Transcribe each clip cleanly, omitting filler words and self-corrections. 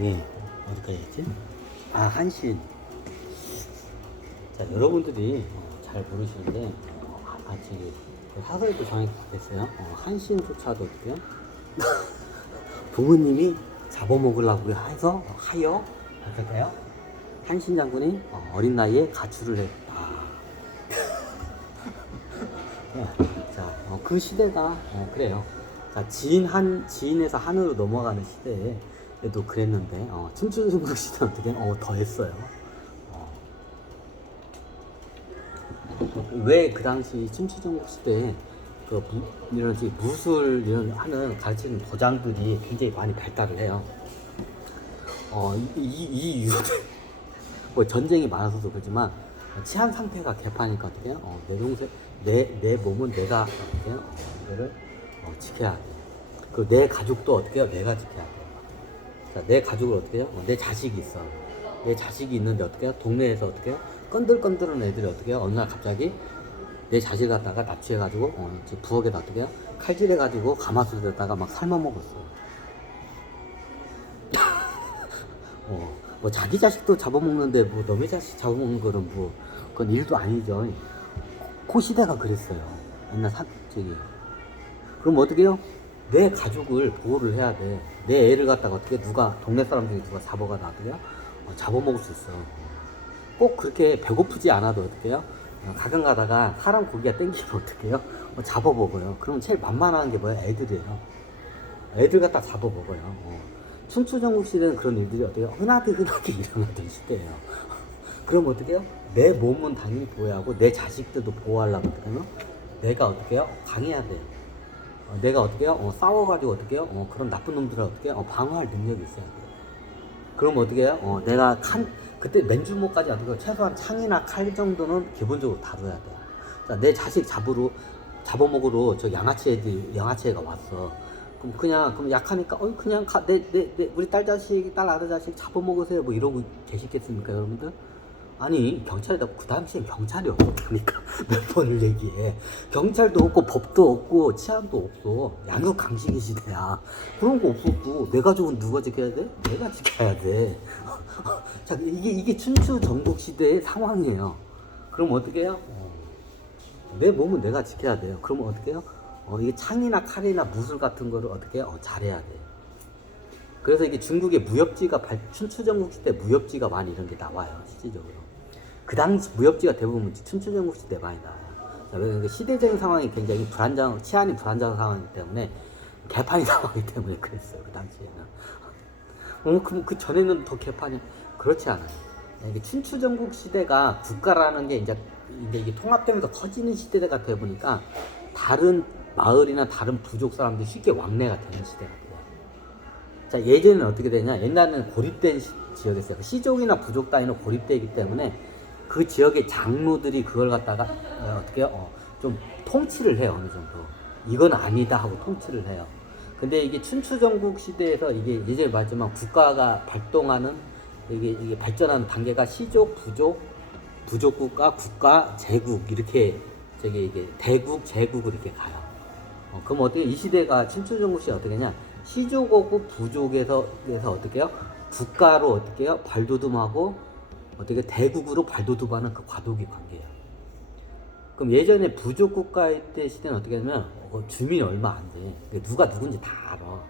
예. 어디까지 했지? 아, 한신. 자, 여러분들이 잘 모르시는데, 아직 그 사설도 정했어요. 한신조차도 어떻게요? 부모님이 잡아먹으려고 해서 하여 어떨까요? 한신 장군이 어린 나이에 가출을 했다. 자, 그 시대가 그래요. 자, 지인에서 한으로 넘어가는 시대에도 그랬는데, 춘추전국 시대 어떻게 더 했어요. 왜 그 당시 춘추전국 시대에 이런 무술 이런 하는 가르치는 도장들이 굉장히 많이 발달을 해요. 이 이유는 뭐 전쟁이 많아서도 그렇지만 치안 상태가 개판이니까 어떻게 해요? 내 몸은 내가 어떻게 해요? 이거를 지켜야 돼. 그 내 가족도 어떻게 해요? 내가 지켜야 돼. 자, 내 가족을 어떻게 해요? 내 자식이 있어. 내 자식이 있는데 어떻게 해요? 동네에서 어떻게 해요? 건들건들한 애들이 어떻게 해요? 어느 날 갑자기 내 자식을 갖다가 납치해가지고 부엌에다 어떻게 해요? 칼질해가지고 가마솥에다가 막 삶아먹었어. 뭐 자기 자식도 잡아먹는데 뭐 남의 자식 잡아먹는 거는 뭐 그건 일도 아니죠. 그 시대가 그랬어요. 옛날 저기. 그럼 어떻게 해요? 내 가족을 보호를 해야 돼. 내 애를 갖다가 어떻게 동네 사람 중에 누가 잡아가다 어떻게 해요? 잡아먹을 수 있어. 꼭 그렇게 배고프지 않아도 어떻게 해요? 가끔 가다가 사람 고기가 땡기면 어떻게 해요? 잡아먹어요. 그럼 제일 만만한 게 뭐야? 애들이에요. 애들 갖다 잡아먹어요. 춘추전국 시대는 그런 일들이 어떻게 흔하게 일어나던 시대예요. 그럼 어떻게 해요? 내 몸은 당연히 보호하고 내 자식들도 보호하려고 어떻게 하면 내가 어떻게 해요? 강해야 돼. 내가 어떻게 해요? 싸워가지고 어떻게 해요? 그런 나쁜 놈들을 어떻게 해요? 방어할 능력이 있어야 돼. 그럼 어떻게 해요? 내가 그때 맨주먹까지 어떻게 해요? 최소한 창이나 칼 정도는 기본적으로 다뤄야 돼. 자, 내 자식 잡아먹으러 저 양아치 애가 왔어. 그럼 약하니까, 그냥 우리 딸 아들 자식 잡아먹으세요. 뭐 이러고 계시겠습니까, 여러분들? 아니, 그 당시엔 경찰이 없었다니까. 몇 번을 얘기해. 경찰도 없고, 법도 없고, 치안도 없어. 양육강식의 시대야. 그런 거 없었고, 내 가족은 누가 지켜야 돼? 내가 지켜야 돼. 자, 이게 춘추 전국 시대의 상황이에요. 그럼 어떻게 해요? 내 몸은 내가 지켜야 돼요. 그러면 어떻게 해요? 이게 창이나 칼이나 무술 같은 거를 어떻게 해요? 잘해야 돼. 그래서 이게 중국의 춘추전국 시대 무협지가 많이 이런 게 나와요. 실질적으로. 그 당시 무협지가 대부분 춘추전국 시대 많이 나와요. 자, 그러니까 시대적인 상황이 굉장히 치안이 불안정한 상황이기 때문에 개판이 상황이기 때문에 그랬어요. 그 당시에는. 그럼 그 전에는 더 개판이 그렇지 않아요. 이게 춘추전국 시대가 국가라는 게 이제 이게 통합되면서 커지는 시대가 되다 보니까 다른 마을이나 다른 부족 사람들이 쉽게 왕래가 되는 시대가 돼요. 자, 예전에는 어떻게 되냐? 옛날에는 고립된 지역이었어요. 시족이나 부족 단위로 고립되기 때문에 그 지역의 장로들이 그걸 갖다가 어떻게 해요? 좀 통치를 해요. 어느 정도. 이건 아니다 하고 통치를 해요. 근데 이게 춘추전국 시대에서 이게 예전에 말했지만 국가가 발동하는 이게 발전하는 단계가 시족, 부족국가, 국가, 제국 이렇게 이게 대국, 제국으로 이렇게 가요. 그럼 어떻게 이 시대가 춘추전국 시대 어떻게 하냐? 시족하고 부족에서 어떻게 해요? 국가로 어떻게 해요? 발돋움하고 어떻게 대국으로 발돋움하는 그 과도기 관계예요. 그럼 예전에 부족 국가일 때 시대는 어떻게 하냐면 주민이 얼마 안 돼. 누가 누군지 다 알아.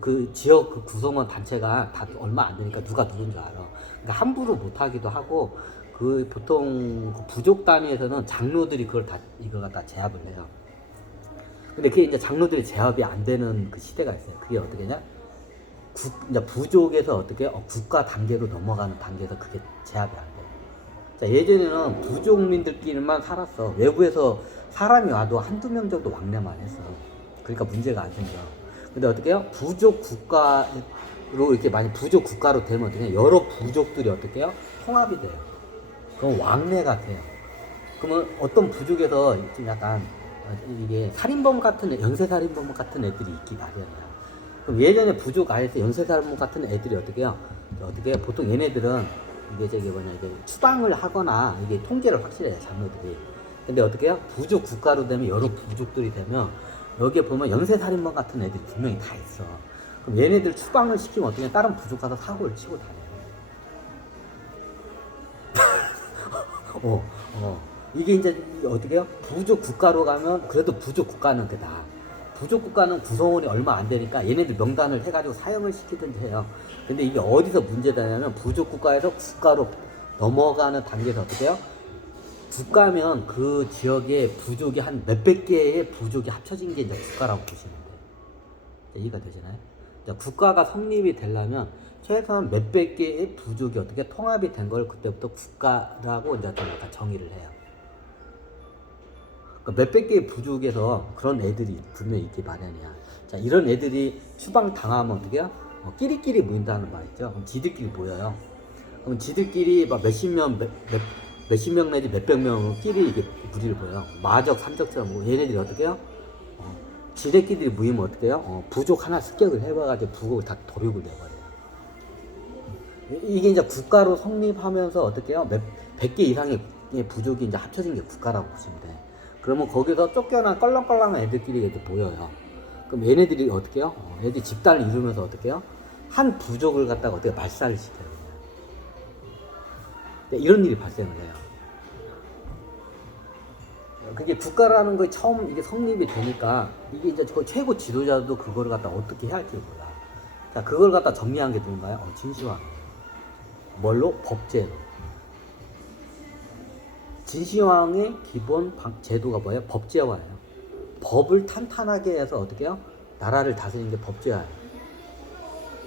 그 지역 그 구성원 단체가 다 얼마 안 되니까 누가 누군지 알아. 그러니까 함부로 못 하기도 하고 그 보통 그 부족 단위에서는 장로들이 이걸 갖다 제압을 해요. 근데 그게 이제 장로들이 제압이 안 되는 그 시대가 있어요. 그게 어떻게 냐 이제 부족에서 어떻게 국가 단계로 넘어가는 단계에서 그게 제압이 안 돼요. 자, 예전에는 부족민들끼리만 살았어. 외부에서 사람이 와도 한두 명 정도 왕래만 했어. 그러니까 문제가 안 생겨. 근데 어떻게 해요? 부족 국가로 이렇게 많이 부족 국가로 되면 어떻게 해요? 여러 부족들이 어떻게 해요? 통합이 돼요. 그럼 왕래가 돼요. 그러면 어떤 부족에서 좀 약간 이게 연쇄살인범 같은 애들이 있기 마련이야. 그럼 예전에 부족 아에서 연쇄살인범 같은 애들이 어떻게 해요? 보통 얘네들은 이게 추방을 하거나 이게 통제를 확실히 해요, 장로들이. 근데 어떻게 해요? 부족 국가로 되면 여러 부족들이 되면 여기에 보면 연쇄살인범 같은 애들이 분명히 다 있어. 그럼 얘네들 추방을 시키면 어떻게 다른 부족 가서 사고를 치고 다녀요. 이게 이제 어떻게 해요? 부족 국가로 가면 그래도 부족 국가는 그다. 부족 국가는 구성원이 얼마 안 되니까 얘네들 명단을 해가지고 사용을 시키든지 해요. 근데 이게 어디서 문제되냐면 부족 국가에서 국가로 넘어가는 단계에서 어떻게 해요? 국가면 그 지역에 부족이 한 몇백 개의 부족이 합쳐진 게 이제 국가라고 보시면 돼요. 이해가 되시나요? 국가가 성립이 되려면 최소한 몇백 개의 부족이 어떻게 통합이 된 걸 그때부터 국가라고 이제 좀 약간 정의를 해요. 그러니까 몇백 개의 부족에서 그런 애들이 분명히 있기 마련이야. 자, 이런 애들이 추방 당하면 어떻게 해요? 끼리끼리 모인다는 말 있죠. 그럼 지들끼리 모여요. 그럼 지들끼리 막 몇십 명 내지 몇백 명끼리 이게 무리를 보여요. 마적, 삼적처럼 뭐 얘네들이 어떻게 해요? 지들끼리 모이면 어떻게 해요? 부족 하나 습격을 해봐가지고 부족을 다 도륙을 내버려요. 이게 이제 국가로 성립하면서 어떻게 해요? 100개 이상의 부족이 이제 합쳐진 게 국가라고 보시면 돼. 그러면 거기서 쫓겨난 껄렁껄렁한 애들끼리 이렇게 모여요. 그럼 얘네들이 어떻게 해요? 얘들이 집단을 이루면서 어떻게 해요? 한 부족을 갖다가 어떻게 말살을 시켜요. 이런 일이 발생을 해요. 그게 국가라는 거 처음 이게 성립이 되니까 이게 이제 최고 지도자도 그거를 갖다 어떻게 해야 할지 몰라. 자, 그걸 갖다 정리한 게 누군가요? 진시황. 뭘로? 법제로. 진시황의 기본 제도가 뭐예요? 법제화예요. 법을 탄탄하게 해서 어떻게 해요? 나라를 다스리는 게 법제화예요.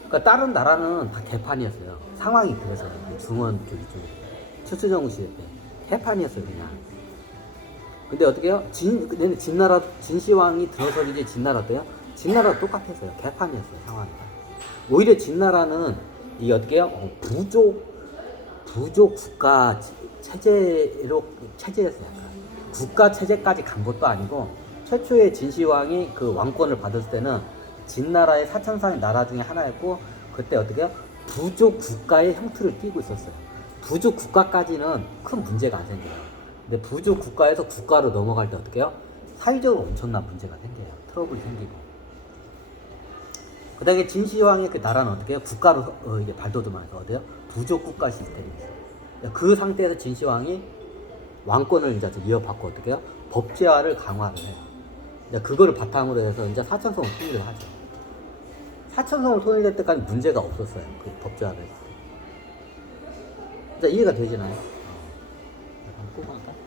그러니까 다른 나라는 다 개판이었어요. 상황이 그래서요. 중원 쪽이 추수정부 시대 때 개판이었어요 그냥. 근데 어떻게 해요? 진시황이 들어서 이제 진나라 때요? 진나라도 똑같았어요. 개판이었어요 상황이. 오히려 진나라는 이게 어떻게 해요? 부족 국가 체제였어요. 국가 체제까지 간 것도 아니고 최초의 진시황이 그 왕권을 받았을 때는 진나라의 사천상의 나라 중에 하나였고 그때 어떻게 해요? 부족 국가의 형태를 띠고 있었어요. 부족 국가까지는 큰 문제가 안 생겨요. 근데 부족 국가에서 국가로 넘어갈 때 어떻게 해요? 사회적으로 엄청난 문제가 생겨요. 트러블이 생기고. 그 다음에 진시황의 그 나라는 어떻게 해요? 국가로 이게 발돋움하면서 어때요? 부족 국가 시스템이 있어요. 그 상태에서 진시황이 왕권을 이제 이어받고 어떻게 해요? 법제화를 강화를 해요. 이제 그거를 바탕으로 해서 이제 사천성을 통일을 하죠. 사천성을 통일할 때까지 문제가 없었어요. 그 법제화를 했을 때. 이해가 되시나요? 꼽아볼까?